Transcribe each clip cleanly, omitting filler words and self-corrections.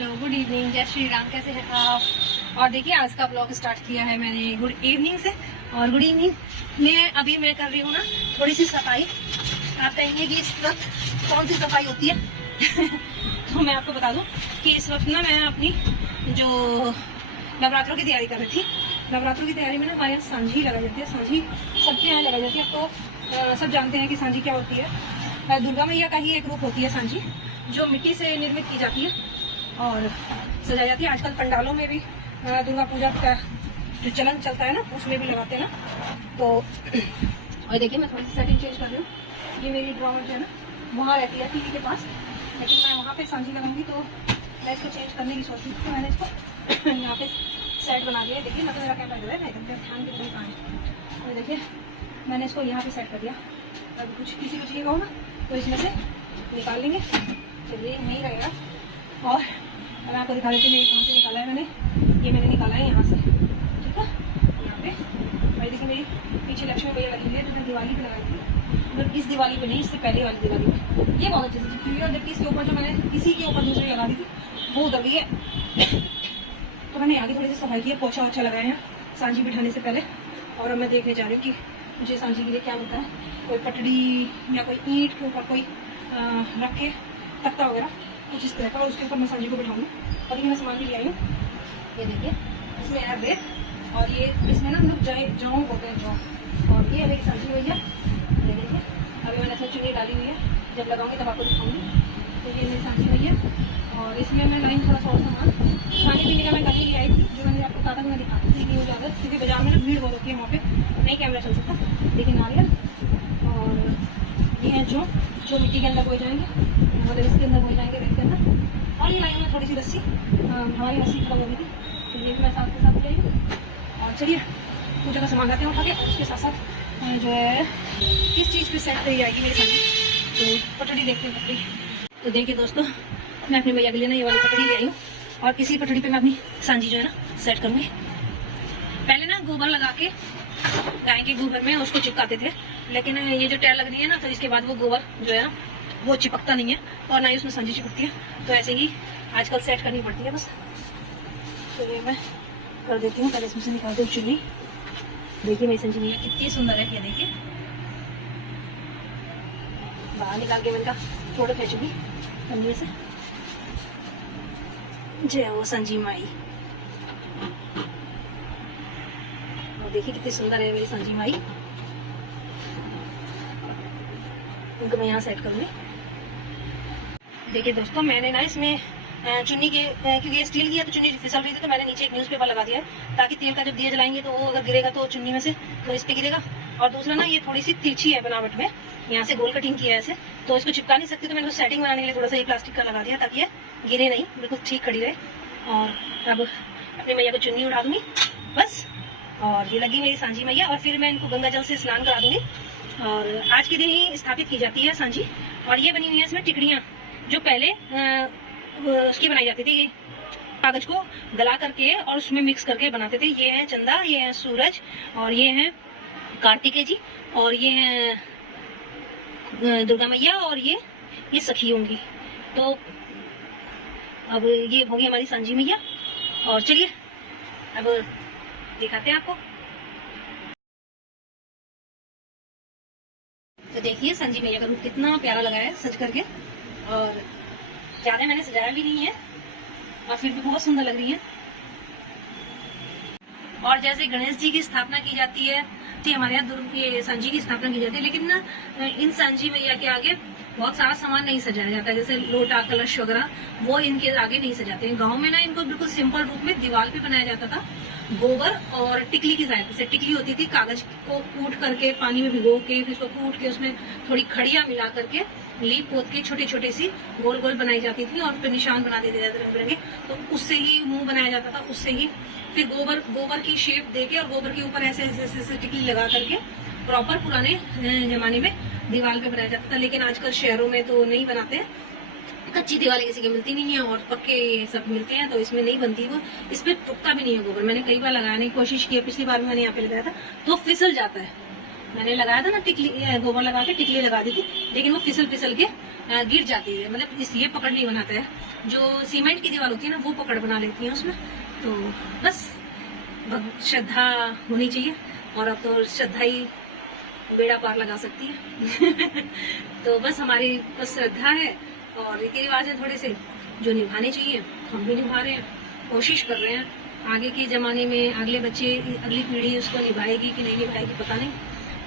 Hello, good evening, जय श्री राम। कैसे हैं आप? और देखिए आज का ब्लॉग स्टार्ट किया है मैंने गुड इवनिंग से। और गुड इवनिंग में अभी मैं कर रही हूँ ना थोड़ी सी सफाई। आप कहेंगे कि इस वक्त कौन सी सफाई होती है तो मैं आपको बता दूं कि इस वक्त ना मैं अपनी जो नवरात्रों की तैयारी कर रही थी। नवरात्रों की तैयारी में ना हमारे यहाँ सांझी लगाई जाती है। सांझी सबके यहाँ लगाई जाती है। तो सब जानते हैं कि सांझी क्या होती है। दुर्गा मैया का ही एक रूप होती है सांझी, जो मिट्टी से निर्मित की जाती है और सजाई जाती है। आजकल पंडालों में भी दुर्गा पूजा का जो चलन चलता है ना, उसमें भी लगाते हैं ना। तो और देखिए मैं थोड़ी सी सेटिंग चेंज कर रही हूँ। ये मेरी ड्रॉवर जो है ना वहाँ रहती है टीवी के पास, लेकिन मैं वहाँ पे सांझी लगाऊंगी तो मैं इसको चेंज करने की सोच रही थी। तो मैंने इसको यहाँ पे सेट बना दिया है। देखिए मतलब मेरा कैमरा जो है ना एकदम ध्यान के पूरी कहाँ है। देखिए मैंने इसको यहाँ पे सेट कर दिया। अब कुछ किसी को चाहिए कहो ना तो इसमें से निकाल लेंगे। चलिए नहीं रहेगा। और मैं आपको दिखा देती हूँ मेरी कहाँ से निकाला है मैंने। ये मैंने निकाला है यहाँ से, ठीक है। यहाँ पे भाई देखिए मेरी पीछे लक्ष्मी भैया लगी हुई है, जो मैं दिवाली पे लगाई थी। मतलब इस दिवाली पे नहीं, इससे पहले वाली दिवाली पे। ये बहुत अच्छे से चिपकी हुई है। और जबकि इसके ऊपर जो मैंने इसी के ऊपर दूसरी लगा दी थी वो उतर गई है। तो मैंने आगे थोड़ी सी सफाई की है, पोछा वोछा लगाए हैं सांझी बिठाने से पहले। और अब मैं देखने जा रही हूँ कि मुझे सांझी के लिए क्या मिलता है। कोई पटड़ी या कोई ईंट के ऊपर कोई रख के तख्ता वगैरह कुछ इस तरह का, और उसके ऊपर मैं सांझी को बिठाऊंगी। और ये मैं सामान भी ले आई हूँ। ये देखिए इसमें है ब्रेड, और ये इसमें ना हम लोग जौ बोलते हैं, जौ। और ये मेरी सांझी भैया, ये देखिए अभी मैंने इसमें चुन्नी डाली हुई है, जब लगाऊंगी तब आपको दिखाऊंगी। तो ये मेरी सांझी भैया। और इसमें मैं लाई थोड़ा सा और सामान खाने पीने का मैं कल ही ले आई थी, जो मैंने आपको कहा था कि मैं दिखाती थी नहीं हो ज़्यादा, क्योंकि बाजार में ना भीड़ बहुत होती है, वहाँ पे नहीं कैमरा चल सकता। लेकिन नारियल और ये है जो मिट्टी के अंदर बोए जाएंगे, मतलब इसके अंदर बोए जाएंगे रेत के अंदर। और ये लाई मैं थोड़ी सी रस्सी, हमारी रस्सी खत्म हो गई थी, तो ये भी मैं साथ के साथ ले आई हूँ। और चलिए पूजा का सामान लाते हैं उठा के। उसके साथ साथ जो है किस चीज़ पे सेट करी जाएगी मेरी सांझी, तो पटड़ी देखते हैं। पटड़ी तो देखिए दोस्तों, मैं अपनी भैया के लिए ना ये वाली पटड़ी ले आई हूँ, और इसी पटड़ी पे मैं अपनी सांझी जो है ना सेट करूँगी। पहले ना गोबर लगा के गाय के गोबर में उसको चिपकाते थे, लेकिन ये जो टाइल लग रही है ना, तो इसके बाद वो गोबर जो है ना वो चिपकता नहीं है, और ना ही उसमें सांझी चिपकती है। तो ऐसे ही आजकल सेट करनी पड़ती है बस। तो ये मैं कर देती हूँ। पहले इसमें से निकालती हूँ चुन्नी। देखिए मेरी सांझी भैया कितनी सुंदर है, ये देखिए बाहर निकाल के मैं इनका फोटो खींचूंगी कंधे से। जय हो संजी माई। और देखिए कितनी सुंदर है मेरी संजी माई। इनको मैं यहाँ सेट करूँगी। देखिए दोस्तों, मैंने ना इसमें चुन्नी के, क्योंकि ये स्टील की है तो चुन्नी फिसल रही थी, तो मैंने नीचे एक न्यूज़पेपर लगा दिया है, ताकि तेल का जब दिया जलाएंगे तो वो अगर गिरेगा तो चुन्नी में से तो इस पे गिरेगा। और दूसरा ना ये थोड़ी सी तिरछी है बनावट में, यहाँ से गोल कटिंग किया है ऐसे, तो इसको चिपका नहीं सकती। तो मैंने उसको सेटिंग बनाने के लिए थोड़ा सा ये प्लास्टिक का लगा दिया, ताकि ये गिरे नहीं, बिल्कुल ठीक खड़ी रहे। और अब अपनी मैया को चुन्नी उड़ा दूंगी बस। और ये लगी मेरी सांझी मैया, और फिर मैं इनको गंगा जल से स्नान करा दूंगी। और आज के दिन ही स्थापित की जाती है सांझी। और ये बनी हुई है इसमें टिकड़ियाँ, जो पहले उसकी बनाई जाती थी, कागज को गला करके और उसमें मिक्स करके बनाते थे। ये है चंदा, ये है सूरज, और ये है कार्तिकेय जी, और ये है दुर्गा मैया, और ये सखी होंगी। तो अब ये होगी हमारी सांझी मैया। और चलिए अब दिखाते हैं आपको। तो देखिए संजी मैया का रूप कितना प्यारा लगा है सज करके, और ज्यादा मैंने सजाया भी नहीं है, और फिर भी बहुत सुंदर लग रही है। और जैसे गणेश जी की स्थापना की जाती है, तो हमारे यहाँ दुर्गा सांझी की स्थापना की जाती है, लेकिन ना इन सांझी मैया के आगे बहुत सारा सामान नहीं सजाया जाता है, जैसे लोटा कलश वगैरह, वो इनके आगे नहीं सजाते हैं। गाँव में ना इनको बिल्कुल सिंपल रूप में दीवार पे बनाया जाता था, गोबर और टिकली की सहायता से। टिकली होती थी, कागज को कूट करके पानी में भिगो के, फिर उसको कूट के उसमें थोड़ी खड़िया मिला करके लीप पोत के छोटे छोटे सी गोल गोल बनाई जाती थी, और उस पर निशान बना देते जाते रंग बिरंगे। तो उससे ही मुंह बनाया जाता था, उससे ही फिर गोबर की शेप देके और गोबर के ऊपर ऐसे ऐसे ऐसे टिकली लगा करके प्रॉपर पुराने जमाने में दीवार पे बनाया जाता था। लेकिन आजकल शहरों में तो नहीं बनाते हैं, कच्ची दीवारें किसी की मिलती नहीं है, और पक्के सब मिलते हैं, तो इसमें नहीं बनती। वो इस पे टुकता भी नहीं है गोबर। मैंने कई बार लगाने की कोशिश की है, पिछली बार भी मैंने यहाँ पे लगाया था, तो फिसल जाता है। मैंने लगाया था ना टिकली, गोबर लगा के टिकली लगा दी थी, लेकिन वो फिसल फिसल के गिर जाती है, मतलब इस ये पकड़ नहीं बनाता है। जो सीमेंट की दीवार होती है ना वो पकड़ बना लेती है उसमें। तो बस श्रद्धा होनी चाहिए, और अब तो श्रद्धा ही बेड़ा पार लगा सकती है। तो बस हमारी बस श्रद्धा है और रीति रिवाज है थोड़े से जो निभाने चाहिए, हम भी निभा रहे हैं, कोशिश कर रहे हैं। आगे के जमाने में अगले बच्चे, अगली पीढ़ी उसको निभाएगी कि नहीं निभाएगी पता नहीं,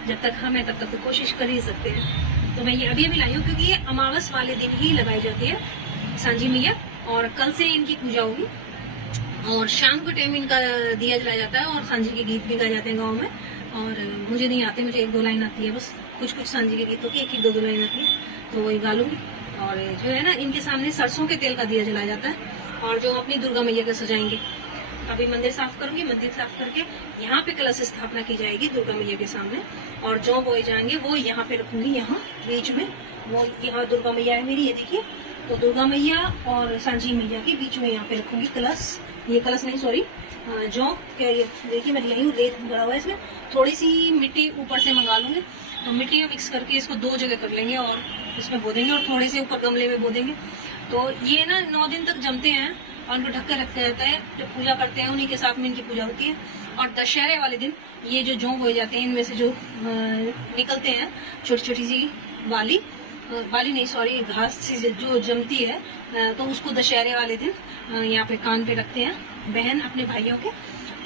जब तक हम हैं तब तक तो कोशिश कर ही सकते हैं। तो मैं ये अभी लाई हूँ क्योंकि ये अमावस वाले दिन ही लगाई जाती है सांझी मैया, और कल से इनकी पूजा होगी और शाम के टाइम इनका दिया जलाया जाता है और सांझी के गीत भी गाए जाते हैं गाँव में। और मुझे नहीं आते, मुझे 1-2 लाइन आती है बस, कुछ कुछ सांझी के गीतों की 1-1, 2-2 लाइन आती है, तो वही गा लूंगी। और जो है ना इनके सामने सरसों के तेल का दिया जलाया जाता है, और जो अपनी दुर्गा मैया के सजाएंगे। अभी मंदिर साफ करूंगी, मंदिर साफ करके यहाँ पे कलश स्थापना की जाएगी दुर्गा मैया के सामने, और जो बोए जाएंगे वो यहाँ पे रखूंगी, यहाँ बीच में। वो यहाँ दुर्गा मैया है मेरी, ये देखिए, तो दुर्गा मैया और सांझी मैया के बीच में यहाँ पे रखूंगी कलश। ये कलश नहीं, सॉरी, जो देखिए मैं लाई हूँ, रेत भरा हुआ है इसमें, थोड़ी सी मिट्टी ऊपर से मंगा लूंगी, तो मिट्टी में मिक्स करके इसको 2 जगह कर लेंगे और इसमें बो देंगे, और थोड़े से ऊपर गमले में बो देंगे। तो ये ना 9 दिन तक जमते हैं और उनको ढक कर रखा जाता है। जब पूजा करते हैं उन्हीं के साथ में इनकी पूजा होती है। और दशहरे वाले दिन ये जो जौ बोए जाते हैं, इनमें से जो निकलते हैं छोटी छोटी सी बाली नहीं, सॉरी, घास से जो जमती है, तो उसको दशहरे वाले दिन यहाँ पे कान पे रखते हैं बहन अपने भाइयों के,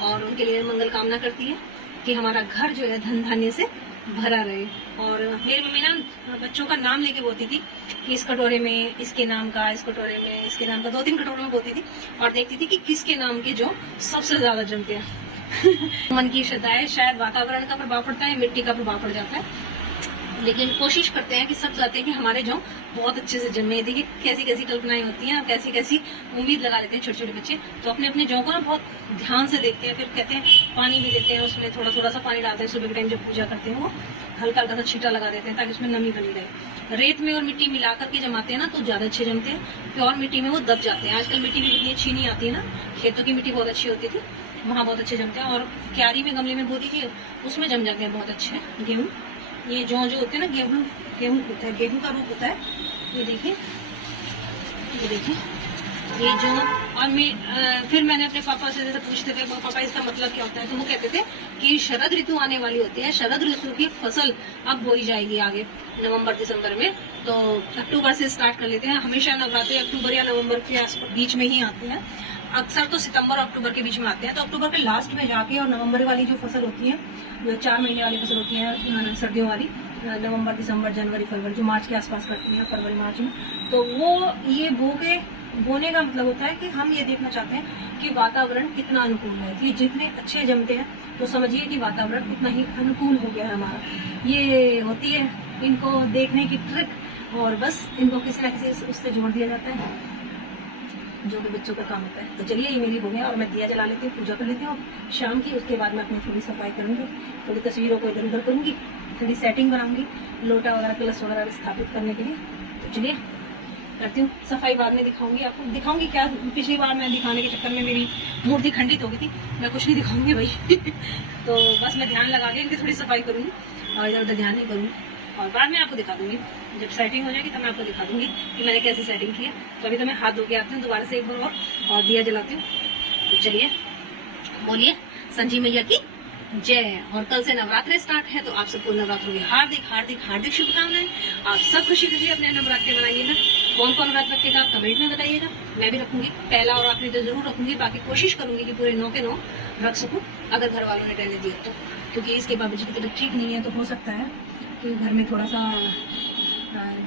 और उनके लिए मंगल कामना करती है कि हमारा घर जो है धन धान्य से भरा रहे। और मेरी मम्मी ना बच्चों का नाम लेके बोती थी कि इस कटोरे में इसके नाम का, इस कटोरे में इसके नाम का, 2-3 कटोरे में बोती थी, और देखती थी कि किसके नाम के जो सबसे ज्यादा जमते हैं। मन की श्रद्धा है, शायद वातावरण का प्रभाव पड़ता है, मिट्टी का प्रभाव पड़ जाता है, लेकिन कोशिश करते हैं कि सब चाहते हैं कि हमारे जो बहुत अच्छे से जमे। देखिए कैसी कैसी कल्पनाएं होती हैं, कैसी कैसी उम्मीद लगा लेते हैं छोटे छोटे बच्चे। तो अपने अपने जौ को ना बहुत ध्यान से देखते हैं, फिर कहते हैं पानी भी देते हैं, उसमें थोड़ा थोड़ा सा पानी डालते हैं सुबह के टाइम जब पूजा करते हैं, वो हल्का हल्का सा छींटा लगा देते हैं ताकि उसमें नमी बनी रहे। रेत में और मिट्टी मिला करके जमाते हैं ना तो ज्यादा अच्छे जमते हैं, प्योर मिट्टी में वो दब जाते हैं। आजकल मिट्टी भी इतनी अच्छी नहीं आती है ना, खेतों की मिट्टी बहुत अच्छी होती थी, वहाँ बहुत अच्छे जमते हैं। और क्यारी में गमले में बो दीजिए, उसमें जम जाते हैं बहुत अच्छे। गेहूँ, ये जो होते हैं ना, गेहूं होता है, गेहूं का रूप होता है, ये देखिए, ये देखिए, ये जो। और मैं फिर मैंने अपने पापा से जैसे पूछते थे, पापा इसका मतलब क्या होता है, तो वो कहते थे कि शरद ऋतु आने वाली होती है, शरद ऋतु की फसल अब बोई जाएगी आगे नवंबर दिसंबर में। तो अक्टूबर से स्टार्ट कर लेते हैं। हमेशा नवरात्रि अक्टूबर या नवंबर के बीच में ही आते हैं, अक्सर तो सितंबर और अक्टूबर के बीच में आते हैं। तो अक्टूबर के लास्ट में जाके और नवंबर वाली जो फसल होती है, जो 4 महीने वाली फसल होती है सर्दियों वाली, नवंबर दिसंबर जनवरी फरवरी, जो मार्च के आसपास करती है, फरवरी मार्च में, तो वो ये बोने का मतलब होता है कि हम ये देखना चाहते हैं कि वातावरण कितना अनुकूल है। ये जितने अच्छे जमते हैं तो समझिए कि वातावरण उतना ही अनुकूल हो गया है हमारा। ये होती है इनको देखने की ट्रिक, और बस इनको किसी ना किसी उससे जोड़ दिया जाता है जो कि बच्चों का काम होता है। तो चलिए ये मेरी हो गया, और मैं दिया जला लेती हूँ, पूजा कर लेती हूँ शाम की। उसके बाद मैं अपनी थोड़ी सफाई करूंगी, थोड़ी तस्वीरों को इधर उधर करूंगी, थोड़ी सेटिंग बनाऊंगी लोटा वगैरह कलश वगैरह स्थापित करने के लिए। तो चलिए करती हूँ सफाई, बाद में दिखाऊंगी आपको। दिखाऊंगी क्या, पिछली बार मैं दिखाने के चक्कर में मेरी मूर्ति खंडित हो गई थी, मैं कुछ नहीं दिखाऊंगी भाई। तो बस मैं ध्यान लगा के इनकी थोड़ी सफाई करूंगी और इधर उधर ध्यान नहीं करूंगी, और बाद में आपको दिखा दूंगी। जब सेटिंग हो जाएगी तब मैं आपको दिखा दूंगी कि मैंने कैसे सेटिंग की है। तो अभी तो मैं हाथ धो के आती हूँ दोबारा से एक बार और दिया जलाती हूँ। तो चलिए बोलिए संजी मैया की जय। और कल से नवरात्रि स्टार्ट है, तो आप सबको नवरात्रों की हार्दिक हार्दिक हार्दिक शुभकामनाएं। आप सब खुशी खुशी अपने नवरात्रि मनाइएगा। कौन कौन व्रत रखेगा कमेंट में बताइएगा, मैं भी रखूंगी। पहला और आखिरी तो जरूर रखूंगी, बाकी कोशिश करूंगी कि पूरे 9 के 9 रख सकूं, अगर घर वालों ने रहने दिया तो। क्योंकि इसके बाबू जी की तबीयत ठीक नहीं है, तो हो सकता है कि घर में थोड़ा सा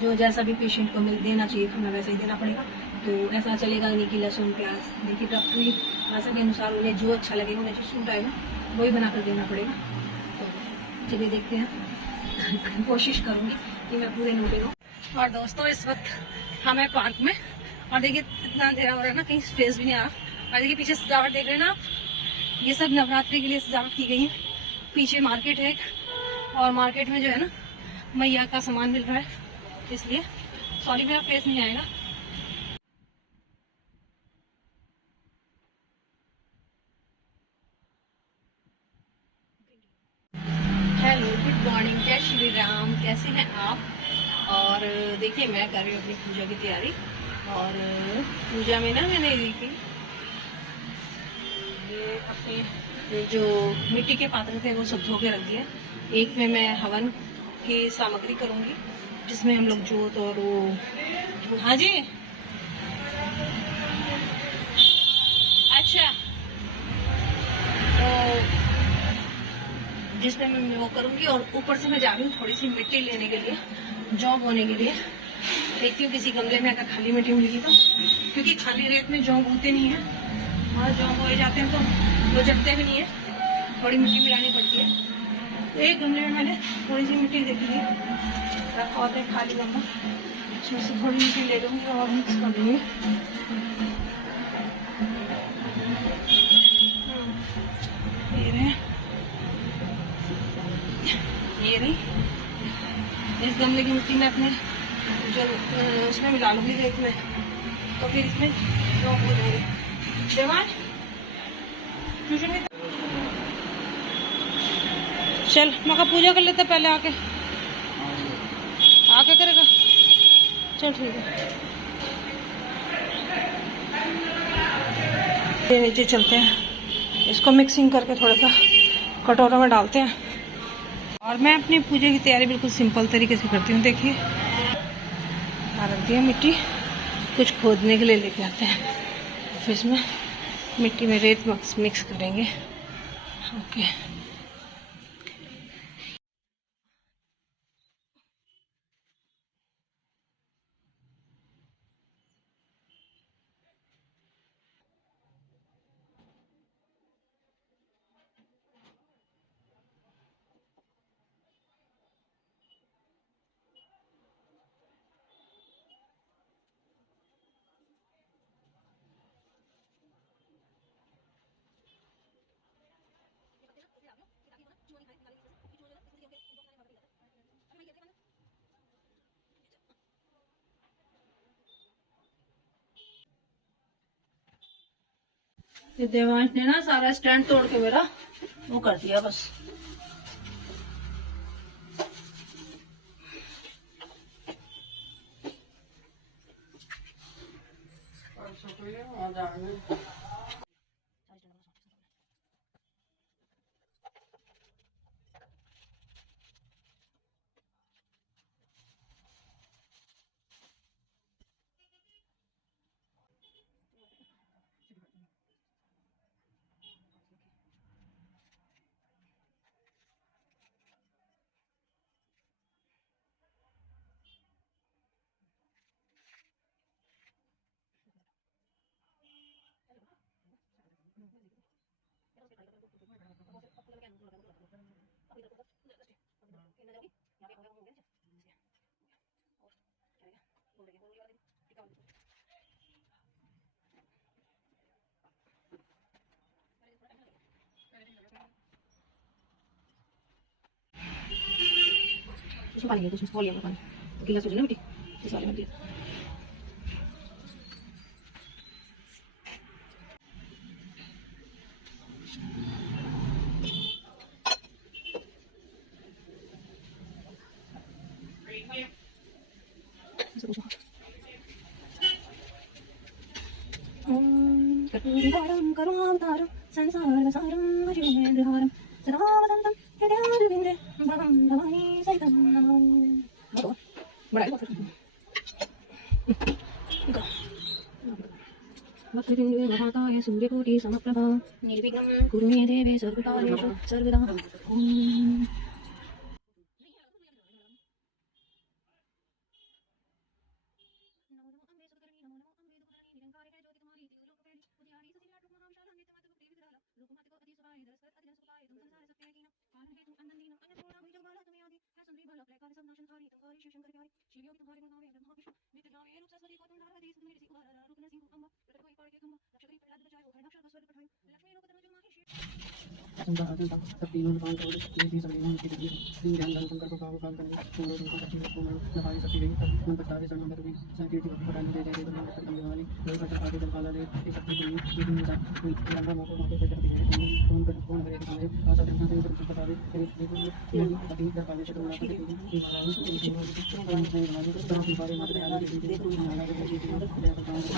जो जैसा भी पेशेंट को मिल देना चाहिए खाना वैसा ही देना पड़ेगा। तो ऐसा चलेगा नहीं कि लहसुन प्याज, देखिए डॉक्टरी भाषा के अनुसार उन्हें जो अच्छा लगेगा, उन्हें जो सूट आएगा वही बना कर देना पड़ेगा। तो चलिए देखते हैं। कोशिश करूंगी कि मैं पूरे 9 के 9। और दोस्तों इस वक्त हमें पार्क में, और देखिए इतना अंधेरा हो रहा है ना, कहीं फेस भी नहीं आ रहा। और देखिए पीछे सजावट देख रहे हैं ना आप, ये सब नवरात्रि के लिए सजावट की गई है। पीछे मार्केट है एक, और मार्केट में जो है ना मैया का सामान मिल रहा है, इसलिए सॉरी मेरा फेस नहीं आएगा। हेलो गुड मॉर्निंग, जय श्री राम। कैसे हैं आप? और देखिए मैं कर रही हूँ अपनी पूजा की तैयारी। और पूजा में ना मैंने देखी ये अपने जो मिट्टी के पात्र थे वो सब धो के रख दिया। एक में मैं हवन की सामग्री करूँगी जिसमें हम लोग जोत और वो, हाँ जी, अच्छा, तो जिसमें मैं वो करूँगी। और ऊपर से मैं जा रही हूँ थोड़ी सी मिट्टी लेने के लिए, जौ बोने के लिए। देखती हूँ किसी गमले में अगर खाली मिट्टी मिलेगी तो, क्योंकि खाली रेत में जौ बोते नहीं है, और जौ बोए जाते हैं तो वो जमते भी नहीं है, थोड़ी मिट्टी मिलानी पड़ती है। तो एक गमले में मैंने थोड़ी सी मिट्टी देखी थी, रखा होता है खाली गमला, उसमें से थोड़ी मिट्टी ले लूँगी और मिक्स कर दूँगी। ये रही, इस गमले की मिट्टी में अपने जो उसमें मिला लूँगी रेत में, तो फिर इसमें जौ हो जाएगी। देवांश ट्यूशन की चल, मका पूजा कर लेते पहले, आके आके करेगा। चल ठीक है, ये नीचे चलते हैं, इसको मिक्सिंग करके थोड़ा सा कटोरा में डालते हैं। और मैं अपनी पूजा की तैयारी बिल्कुल सिंपल तरीके से करती हूँ। देखिए रख दिया मिट्टी, कुछ खोदने के लिए लेके आते हैं, फिर इसमें मिट्टी में रेत मिक्स करेंगे। ओके, ये देवांश ने ना सारा स्टैंड तोड़ के मेरा वो कर दिया बस। इसमें पानी है, इसमें लिया पानी, गिलास हो जाएगा मिट्टी, इस वाले में दिया। कर्पूरहारं करुणावतारं संसारसारं भजेन्द्रहारं सदा वसन्तं हृदयारविन्दे भवं भवानी सहितं नमामि। बड़ा है वक्रतुण्डे महाकाय सूर्यकोटि समप्रभा निर्विघ्नं कुरु मे देवे सर्वकार्येषु सर्वदा। ओम सब तीनों पान करोड़ ये भी सभी उनकी तकदीर दिन ध्यान धन शंकर को काबू काल करने पूर्ण उनको सच्ची को मन नफाई सच्ची रही तब मन पछतावे शरण नंबर भी संकीर्ति पटाने दे जाए तो नंबर तक भगवानी कोई पर आगे जल पाला दे ये शक्ति की एक दिन साथ हुई लंबा मोको मोको से करती है कौन कर कौन करे दिखाए आशा जन्म से उनको बतावे ये अभी दर पावे से तुम्हारा करते हैं कि महाराज के लिए कौन नहीं हमारे तो हम बारे में आगे के लिए कोई नाला के लिए दे तो काम से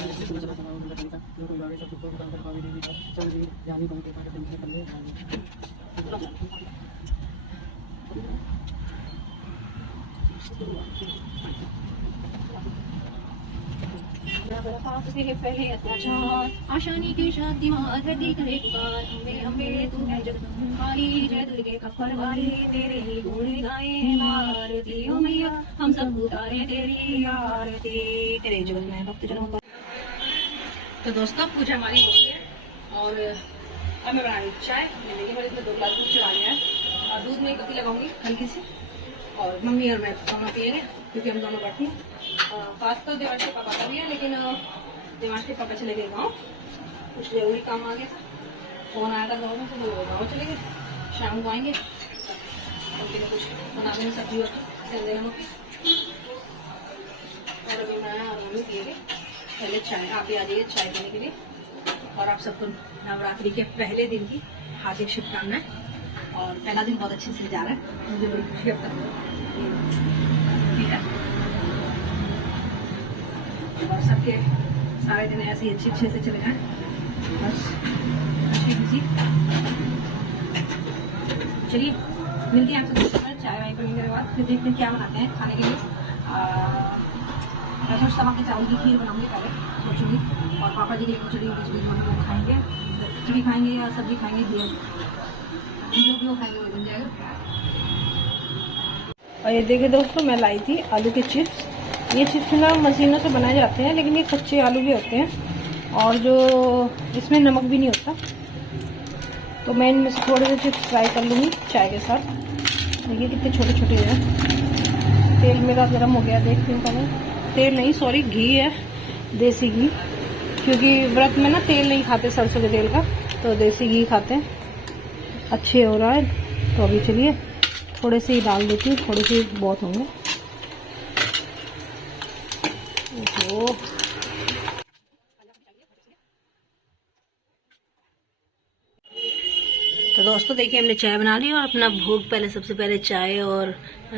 जो कोई बारे सब को काम कर पावे दे चल जी जानी कौन के पास दिन से कर ले पहले अत्याचार आशानी की शक्ति धरती करे पुकार अम्बे अम्बे तू है जगदम्बाई जय दुर्गे कफर वाली तेरे ही गुण गाए आरती ओ मैया हम सब उतारे तेरी आरती तेरे जगत में भक्त जनों का। तो दोस्तों पूजा हमारी हो गई है और अब मैं बना रही चाय। मैंने मैंने इसमें 2 गिलास दूध चढ़ा लिया है और दूध में कभी लगाऊंगी हल्की सी और मम्मी और मैं दोनों पिएंगे क्योंकि हम दोनों बैठे हैं। फास्ट तो देवांश के पापा का भी है लेकिन देवांश के पापा चले गए गाँव, कुछ जरूरी काम आ गया, फोन आया था गाँव में तो वो गाँव चले गए, शाम को आएंगे उनके लिए कुछ बना देंगे सब्जी और सेंधे और अभी मैं और मम्मी पिएंगे पहले चाय। आप भी आ जाइए चाय पीने के लिए और आप सबको नवरात्रि के पहले दिन की हार्दिक शुभकामनाएं। और पहला दिन बहुत अच्छे से जा रहा है, मुझे बड़ी खुशी है और सबके सारे दिन ऐसे ही अच्छे से चले जाएं बस खुशी खुशी। चलिए मिलते हैं आपसे चाय वाय पीने के बाद, फिर देखते हैं क्या बनाते हैं खाने के लिए। मैं सोच सवा के चावल की खीर बनाऊंगी पहले सोचूंगी और पापा जी के लिए खिचड़ी हम लोग खाएंगे, खिचड़ी खाएंगे या सब्जी खाएंगे जो भी वो खाएंगे वो बन जाएगा। और ये देखिए दोस्तों मैं लाई थी आलू के चिप्स। ये चिप्स ना मशीनों से बनाए जाते हैं लेकिन ये कच्चे आलू भी होते हैं और जो इसमें नमक भी नहीं होता, तो मैं इनमें से थोड़े से चिप्स फ्राई कर लूँगी चाय के साथ। देखिए कितने छोटे छोटे हैं। तेल मेरा गर्म हो गया, देखती हूँ पहले। तेल नहीं सॉरी घी है, देसी घी, क्योंकि व्रत में ना तेल नहीं खाते सरसों के तेल का, तो देसी घी खाते हैं। अच्छे हो रहा है तो अभी चलिए थोड़े से ही डाल देती हूँ, थोड़े से बहुत होंगे। तो दोस्तों देखिए हमने चाय बना ली और अपना भोग पहले सबसे पहले चाय और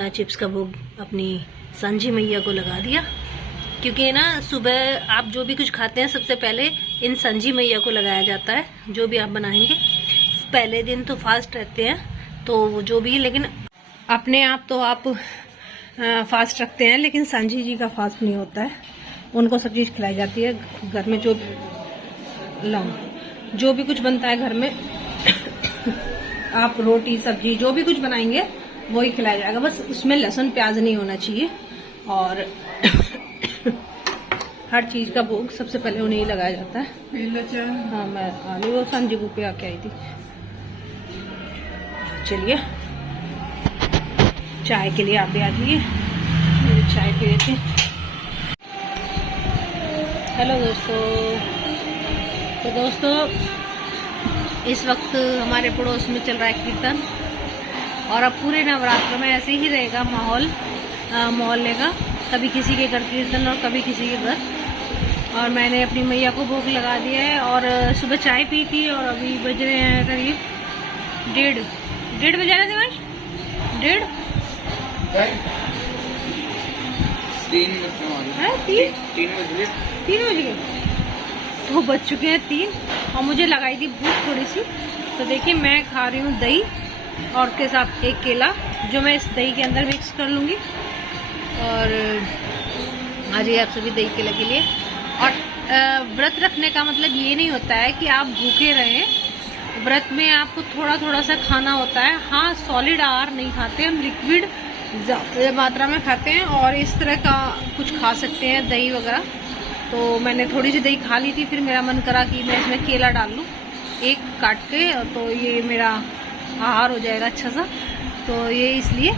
चिप्स का भोग अपनी सांझी मैया को लगा दिया, क्योंकि ना सुबह आप जो भी कुछ खाते हैं सबसे पहले इन सांझी मैया को लगाया जाता है। जो भी आप बनाएंगे पहले दिन तो फास्ट रहते हैं तो वो जो भी, लेकिन अपने आप तो आप फास्ट रखते हैं लेकिन सांझी जी का फास्ट नहीं होता है, उनको सब चीज़ खिलाई जाती है। घर में जो भी कुछ बनता है घर में आप रोटी सब्जी जो भी कुछ बनाएंगे वो ही खिलाया जाएगा, बस उसमें लहसुन प्याज नहीं होना चाहिए। और हर चीज का भोग सबसे पहले उन्हें ही लगाया जाता है। हाँ मैं आलू और सांझी को पे आके आई थी। चलिए चाय के लिए आप भी आ जाइए, चाय पी लेते हैं। हेलो दोस्तों, तो दोस्तों इस वक्त हमारे पड़ोस में चल रहा है कीर्तन और अब पूरे नवरात्र में ऐसे ही रहेगा माहौल मोहल्ले का, कभी किसी के घर कीर्तन और कभी किसी के घर। और मैंने अपनी मैया को भोग लगा दिया है और सुबह चाय पी थी और अभी बज रहे हैं करीब 1:30 बजे रहे थे भाई 1:30 3 बज गए तो बज चुके हैं 3 और मुझे लगाई थी भूख थोड़ी सी। तो देखिए मैं खा रही हूँ दही और के साथ एक केला जो मैं इस दही के अंदर मिक्स कर लूँगी। और आज ये आप सभी दही केला के लिए। और व्रत रखने का मतलब ये नहीं होता है कि आप भूखे रहें, व्रत में आपको थोड़ा थोड़ा सा खाना होता है। हाँ सॉलिड आहार नहीं खाते हम, लिक्विड ज़्यादा मात्रा में खाते हैं और इस तरह का कुछ खा सकते हैं दही वगैरह। तो मैंने थोड़ी सी दही खा ली थी, फिर मेरा मन करा कि मैं इसमें केला डाल लूँ एक काट के, तो ये मेरा आहार हो जाएगा अच्छा सा। तो ये इसलिए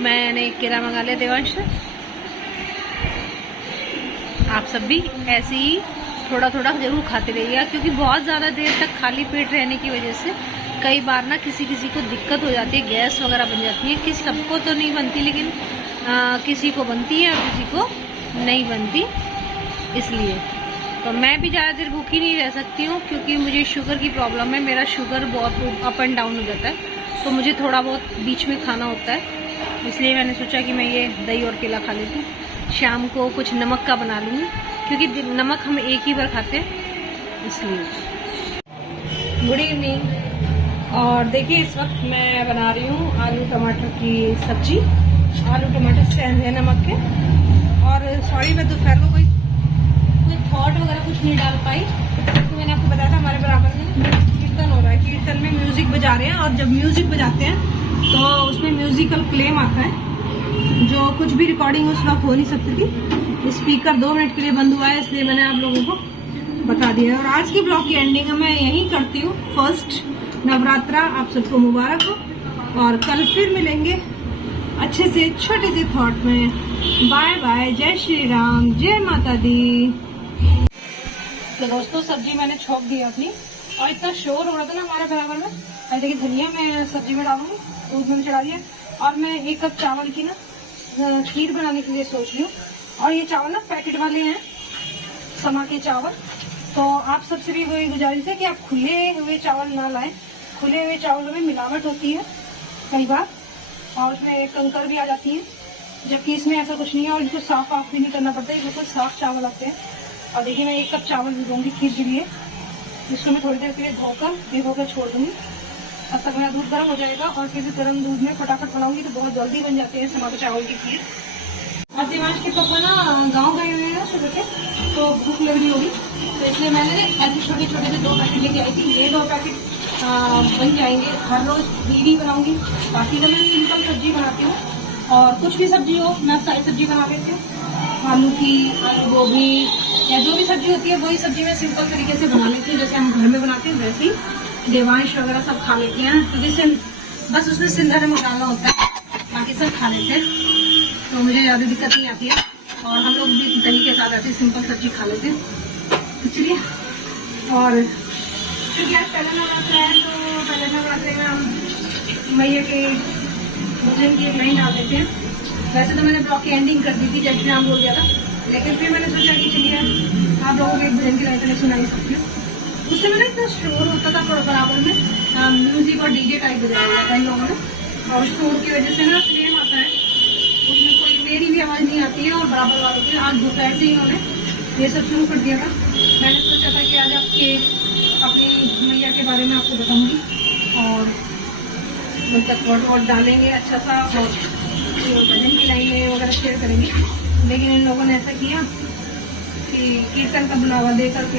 मैंने एक केला मंगा लिया देवांश से। आप सब भी ऐसे ही थोड़ा थोड़ा जरूर खाते रहिएगा, क्योंकि बहुत ज़्यादा देर तक खाली पेट रहने की वजह से कई बार ना किसी किसी को दिक्कत हो जाती है, गैस वगैरह बन जाती है, कि सबको तो नहीं बनती, लेकिन किसी को बनती है और किसी को नहीं बनती। इसलिए तो मैं भी ज़्यादा देर भूखी नहीं रह सकती हूँ, क्योंकि मुझे शुगर की प्रॉब्लम है। मेरा शुगर बहुत अप एंड डाउन हो जाता है, तो मुझे थोड़ा बहुत बीच में खाना होता है। इसलिए मैंने सोचा कि मैं ये दही और केला खा लेती हूँ। शाम को कुछ नमक का बना लूँगी, क्योंकि नमक हम एक ही बार खाते हैं, इसलिए। Good evening. और देखिए इस वक्त मैं बना रही हूँ आलू टमाटर की सब्जी। आलू टमाटर सेंध है नमक के। और सॉरी, मैं दोपहर को कोई थॉट वगैरह कुछ नहीं डाल पाई, तो मैंने आपको बताया था हमारे बराबर में कीर्तन हो रहा है। कीर्तन में म्यूजिक बजा रहे हैं, और जब म्यूजिक बजाते हैं तो उसमें म्यूजिकल क्लेम आता है, जो कुछ भी रिकॉर्डिंग उस वक्त हो नहीं सकती थी। स्पीकर 2 मिनट के लिए बंद हुआ है, इसलिए मैंने आप लोगों को बता दिया है। और आज की ब्लॉग की एंडिंग मैं यही करती हूँ। फर्स्ट नवरात्रा आप सबको मुबारक हो, और कल फिर मिलेंगे अच्छे से छोटे से थॉट में। बाय बाय, जय श्री राम, जय माता दी। तो दोस्तों सब्जी मैंने छोंक दी अपनी, और इतना शोर हो रहा था ना हमारे बराबर में। और देखिए धनिया मैं सब्जी में डालूंगी, दूध में चढ़ा दिया। और मैं 1 कप चावल की ना खीर बनाने के लिए सोच रही हूँ। और ये चावल ना पैकेट वाले हैं, समा के चावल। तो आप सबसे भी वही गुजारिश है कि आप खुले हुए चावल ना लाएं। खुले हुए चावलों में मिलावट होती है कई बार, और उसमें कंकर भी आ जाती है, जबकि इसमें ऐसा कुछ नहीं है। और इनको साफ भी नहीं करना पड़ता है, बिल्कुल साफ चावल आते हैं। और देखिए मैं 1 कप चावल भिगोऊंगी खीर के लिए। इसको मैं थोड़ी देर के लिए भिगोकर छोड़ दूंगी। तब तक मेरा दूध गर्म हो जाएगा, और फिर गर्म दूध में फटाफट बनाऊंगी तो बहुत जल्दी बन जाते हैं टमाटर चावल की खीर। और दिमाग के पापा ना गाँव गए हुए हैं सुबह के, तो भूख लग रही होगी, तो इसलिए मैंने ऐसे छोटे छोटे से 2 पैकेट लेके आई थी। ये 2 पैकेट बन जाएंगे। हर रोज खीर बनाऊंगी। बाकी तो मैं सिंपल सब्जी बनाती हूँ, और कुछ भी सब्जी हो मैं सारी सब्जी बना लेती हूँ। आलू की, आलू गोभी, या जो भी सब्जी होती है वही सब्जी मैं सिंपल तरीके से बना लेती हूँ, जैसे हम घर में बनाते हैं वैसे ही। देवांश वगैरह सब खा लेते हैं, तो जैसे बस उसमें सिंधा नमक डालना होता है, बाकी सब खा लेते हैं, तो मुझे ज़्यादा दिक्कत नहीं आती है। और हम लोग भी दही के साथ ऐसे सिंपल सब्जी खा लेते हैं। तो चलिए, और क्योंकि आज पहला नवरात्र है, तो पहले नवरात्रे में हम मैया के भोजन की एक लाइन डाल देते हैं। वैसे तो मैंने ब्लॉग की एंडिंग कर दी थी जब नाम बोल दिया था, लेकिन फिर मैंने सोचा कि चलिए आप लोगों को एक भजन की लाइन तो नहीं सुनाई सकती हूँ। उससे मैंने इतना शोर होता था थोड़ा बराबर में, म्यूजिक और डीजे टाइप बजाया हुआ था इन लोगों ने, और शोर की वजह से ना क्लेम आता है, उसमें कोई मेरी भी आवाज़ नहीं आती है और बराबर वालों की। आज दोपहर से इन्होंने ये सब शुरू कर दिया था। मैंने सोचा था कि आज आपके अपनी मैया के बारे में आपको बताऊंगी, और मतलब और डालेंगे अच्छा सा, और भजन की लाइनें वगैरह शेयर करेंगे। लेकिन इन लोगों ने ऐसा किया कि कीर्तन का बुलावा दे करके,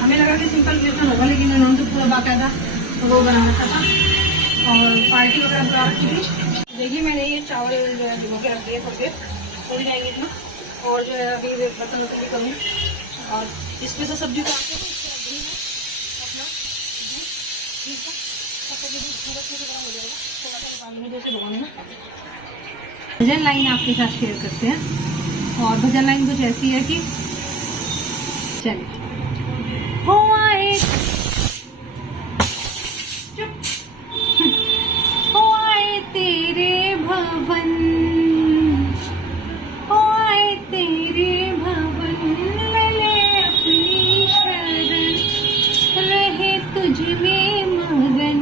हमें लगा कि सिंपल कीर्तन होगा, लेकिन इन्होंने तो पूरा बाकायदा वो बना रखा था, और पार्टी वगैरह बुला रखी थी। देखिए मैंने ये चावल भिगो के रख दिए, थोड़ी देर हो जाएंगे इसमें, और जो है अभी बर्तन वर्तन भी करूँगी, और इसमें से सब्जी को आके भजन लाइन आपके साथ शेयर करते हैं। और भजन लाइन कुछ ऐसी है कि चलिए, हो आए चुप हो आए तेरे भवन, हो आए तेरे भवन, ले ले अपनी शरण, रहे तुझ में मगन,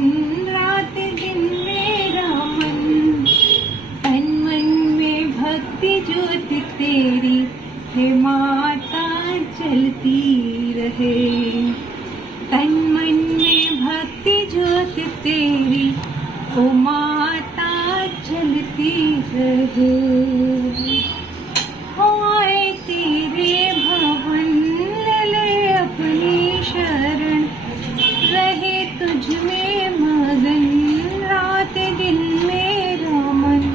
रात दिन मेरा मन, तन मन में भक्ति ज्योति तेरी, हे माता जलती रहे। तन मन में भक्ति ज्योति तेरी, ओ माता जलती रहे। हो आए तेरे भवन, ले ले अपनी शरण, रहे तुझ में मगन, रात दिन मेरा मन,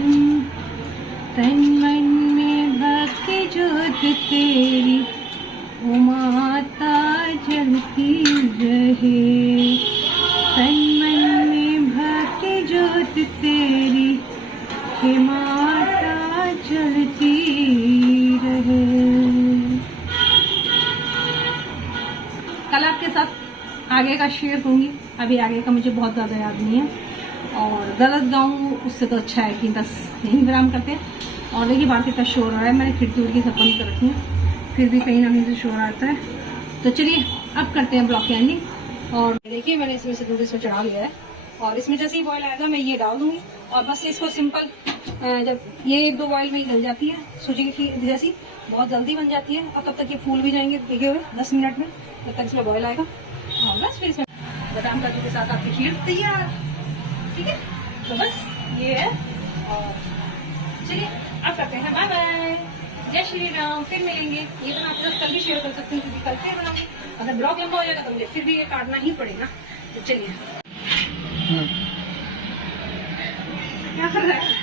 तन मन में भक्ति ज्योति तेरी, ओ माता जलती रहे। तन मन में भक्ति ज्योति तेरी, हे माता जलती रहे। कल आपके साथ आगे का शेयर करूँगी। अभी आगे का मुझे बहुत ज़्यादा याद नहीं है, और गलत गाऊँ उससे तो अच्छा है कि बस यहीं विराम करते हैं। और देखिए बाहर कितना शोर आ रहा है, मैंने खिड़की उड़की सब बंद कर रखी है, फिर भी कहीं ना कहीं से शोर आता है। तो चलिए अब करते हैं ब्लॉग की एंडिंग। और देखिए मैंने इसमें से दूध इसमें चढ़ा लिया है, और इसमें जैसे ही बॉयल आएगा मैं ये डाल दूंगी, और बस इसको सिंपल जब ये 1-2 बॉयल में ही गल जाती है, सूजी की खीर जैसी बहुत जल्दी बन जाती है। और तब तक ये फूल भी जाएंगे भीगे हुए 10 मिनट में, तब तक इसमें बॉयल आएगा, और बस फिर इसमें बादाम काजू के साथ आपकी खीर तैयार। ठीक है, तो बस ये है। और चलिए अब करते हैं बाय बाय, जय श्री राम। फिर मिलेंगे। ये तो मैं आपके साथ कल भी शेयर कर सकती हूँ, क्योंकि कल फिर बनाऊंगी। अगर ब्लॉग लंबा हो जाएगा तो मुझे फिर भी ये काटना ही पड़ेगा। तो चलिए, क्या कर रहा है?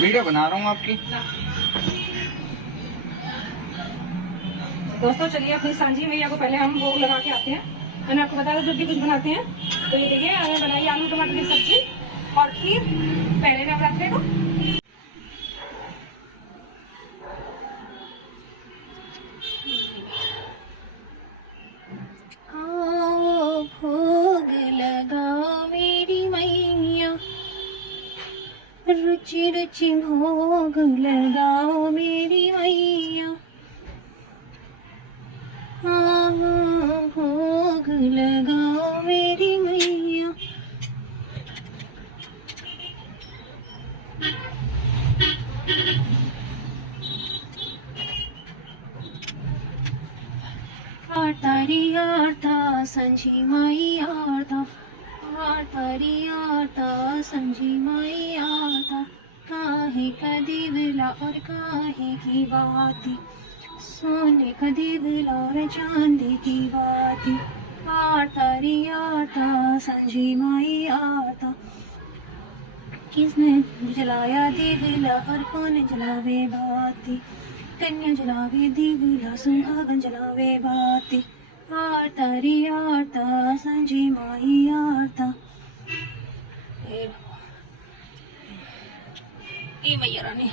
वीडियो बना रहा हूँ आपकी। दोस्तों चलिए अपनी सांझी मैया को पहले हम भोग लगा के आते हैं। मैंने आपको बताया जब भी कुछ बनाते हैं तो ये देखिए हमें बनाई आलू टमाटर की सब्जी और खीर पहले नवरात्रे को। आओ भोग लगाओ मेरी मैया, रुचि रुचि भोग लगाओ मेरी मैया, भोग लगाओ मेरी मैया। आरतारी आरता संजी माई आरता, आरतारी आरता संजी माई आरता। काहे का दिवला और काहे की बाती, सोने का दिवला और चांदी की बाती। आरतारी आरता संजी माई आरता। किसने जलाया दिवला और कौन जलावे बाती, कन्या जलावे दिवला सुहागन जलावे बाती। आरतारी आरता संजी माई आरता। ए मैया रानी।